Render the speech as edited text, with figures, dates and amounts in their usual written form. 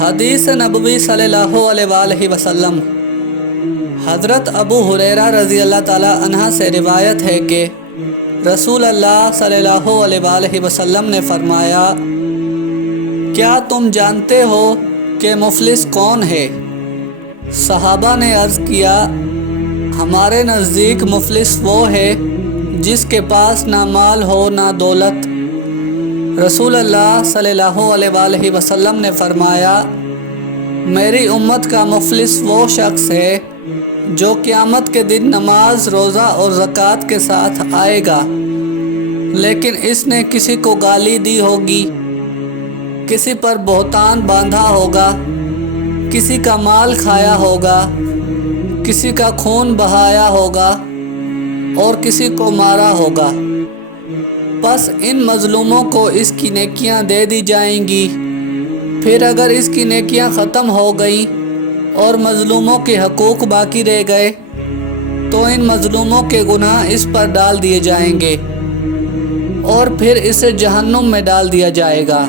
حدیث نبوی صلی اللہ علیہ وسلم۔ حضرت ابو ہریرہ رضی اللہ تعالیٰ عنہ سے روایت ہے کہ رسول اللہ صلی اللہ علیہ وسلم نے فرمایا، کیا تم جانتے ہو کہ مفلس کون ہے؟ صحابہ نے عرض کیا، ہمارے نزدیک مفلس وہ ہے جس کے پاس نہ مال ہو نہ دولت۔ رسول اللہ صلی اللہ علیہ وسلم نے فرمایا، میری امت کا مفلس وہ شخص ہے جو قیامت کے دن نماز، روزہ اور زکوٰۃ کے ساتھ آئے گا، لیکن اس نے کسی کو گالی دی ہوگی، کسی پر بہتان باندھا ہوگا، کسی کا مال کھایا ہوگا، کسی کا خون بہایا ہوگا اور کسی کو مارا ہوگا۔ پس ان مظلوموں کو اس کی نیکیاں دے دی جائیں گی، پھر اگر اس کی نیکیاں ختم ہو گئیں اور مظلوموں کے حقوق باقی رہ گئے تو ان مظلوموں کے گناہ اس پر ڈال دیے جائیں گے اور پھر اسے جہنم میں ڈال دیا جائے گا۔